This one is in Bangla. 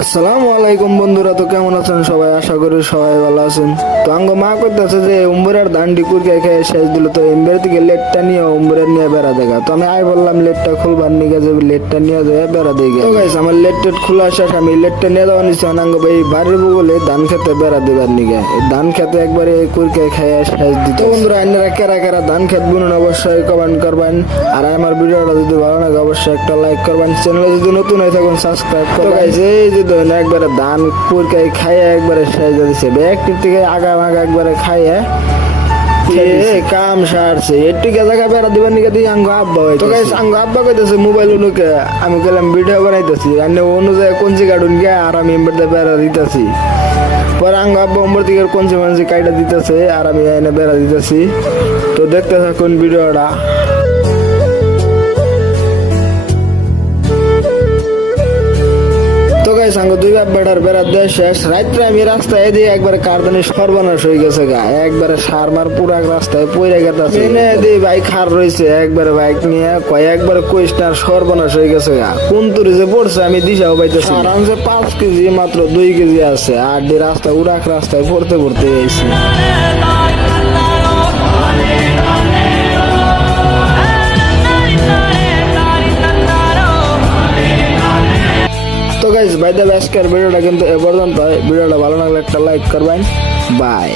আসসালামু আলাইকুম বন্ধুরা, তো কেমন আছেন সবাই? আশা করি সবাই ভালো আছেন। তো আঙ্গ মা করতেছে যে উম্বরের ধানটি কুরকে খেয়ে শেষ দিল, তো এমবের থেকে লেটটা নিয়ে উম্বরের নিয়ে বেড়া দেখা। তো আমি আই বললাম লেটটা খুলবার নিয়ে যে লেটটা নিয়ে যায় বেড়া দিকে। তো গাইস আমার লেট টেট খোলা শেষ, আমি লেটটা নিয়ে যাওয়া নিচ্ছি আঙ্গ ভাই বাড়ির বগলে ধান খেতে বেড়া দেবার নিগে। ধান খেতে একবারে কুরকে খেয়ে শেষ দিত। তো বন্ধুরা আপনারা কেরা কেরা ধান খেত বুনুন অবশ্যই কমেন্ট করবেন, আর আমার ভিডিওটা যদি ভালো লাগে অবশ্যই একটা লাইক করবেন, চ্যানেলে যদি নতুন হয়ে থাকুন সাবস্ক্রাইব করবেন। তো গাইস এই যে ধরেন একবারে ধান পুরকাই খাইয়ে একবারে শেষ দিচ্ছে, ব্যাগটির থেকে আগা আগা একবারে খাইয়ে কাম সারছে। একটু জায়গা বেড়া দিবার নিকে দিয়ে আঙ্গ আব্বা হয়। তো গাইস আঙ্গ আব্বা কইতেছে মোবাইল অনুকে, আমি গেলাম ভিডিও বানাইতেছি আর অনুযায়ী কোনজি কার্টুন গে, আর আমি এমবারতে বেড়া দিতেছি। পরে আঙ্গ আব্বা উম্বর দিকে কোনজি মানজি কাইটা দিতেছে আর আমি এনে বেড়া দিতেছি। তো দেখতে থাকুন ভিডিওটা। সাঙ্গ দুই বাপ বেটার বেড়ার দেশ শেষ। রাত্রে আমি রাস্তায় দিয়ে একবারে কারদানি সর্বনাশ হয়ে গেছে গা, একবারে সার মার পুরা রাস্তায় পইরা গেছে। বাইক হার রয়েছে একবারে বাইক নিয়ে একবারে কোয়েস্টার সর্বনাশ হয়ে গেছে গা। কোন তুরি যে পড়ছে আমি দিশাও পাইতেছি। আরামসে 5 কেজি মাত্র 2 কেজি আছে, আর দি রাস্তা উড়াক রাস্তায় পড়তে পড়তে গেছি। তো গাইস বাই দ্য আজকের ভিডিওটা কিন্তু এ পর্যন্ত। ভিডিওটা ভালো লাগলে একটা লাইক করবেন। বাই।